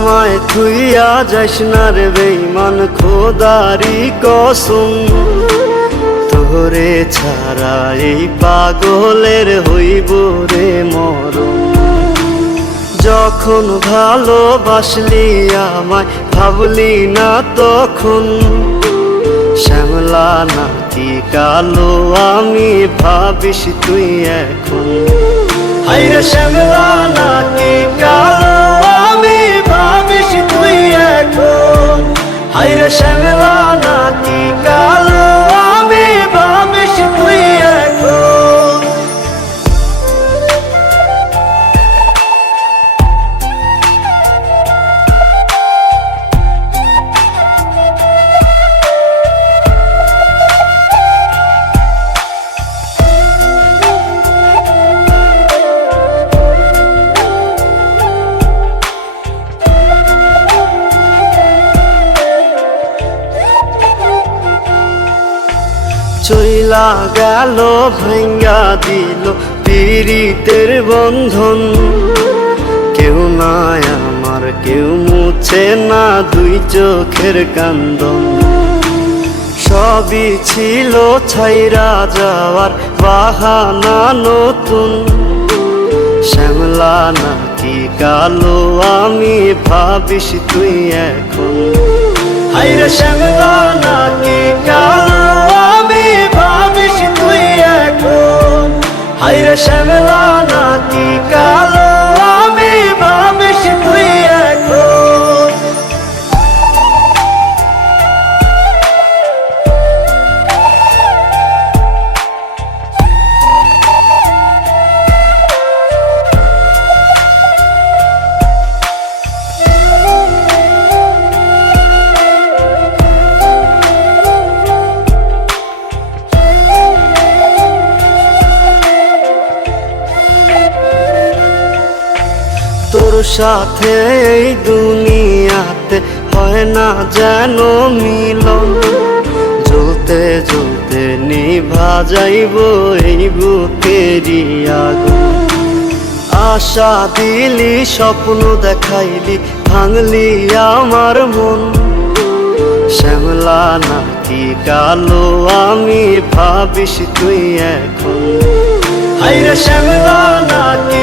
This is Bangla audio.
আমায় থুইয়া যাস না রে বেঈমান, খোদারি কসম। তোরে ছাড়া এই পাগলের হইব রে মরণ। যখন ভালোবাসলি আমায় ভাবলি না তখন, শ্যামলা নাকি কালো আমি ভাবিস তুই এখন। হায়রে শ্যামলা নাকি কালো আমি ভাবিস তুই এখন। হায়রে শ্যামলা নাকি কালো আমি ভাবিস তুই এখন। চইলা গেল ভাঙ্গা দিল পীড়িতের বন্ধন। কেউ নাই আমার, কেউ মুছে না দুই চোখের কান্দন। সবই ছিল ছাইরা যাওয়ার বাহানা নতুন। শ্যামলা নাকি কালো আমি ভাবিস তুই এখন। হায়রে শ্যামলা নাকি কালো আমি ভাবিস তুই এখন। হায়রে শ্যামলা নাকি কালো আমি ভাবিস তুই এখন। তোর সাথে এই দুনিয়াতে হয় না যেন মিলন। জ্বলতে জ্বলতে নিভা যাইব এই বুকেরই আগুন। আশা দিলি, স্বপ্ন দেখাইলি, ভাঙলি আমার মন। শ্যামলা নাকি কালো আমি ভাবিস তুই এখন। হায়রে শ্যামলা নাকি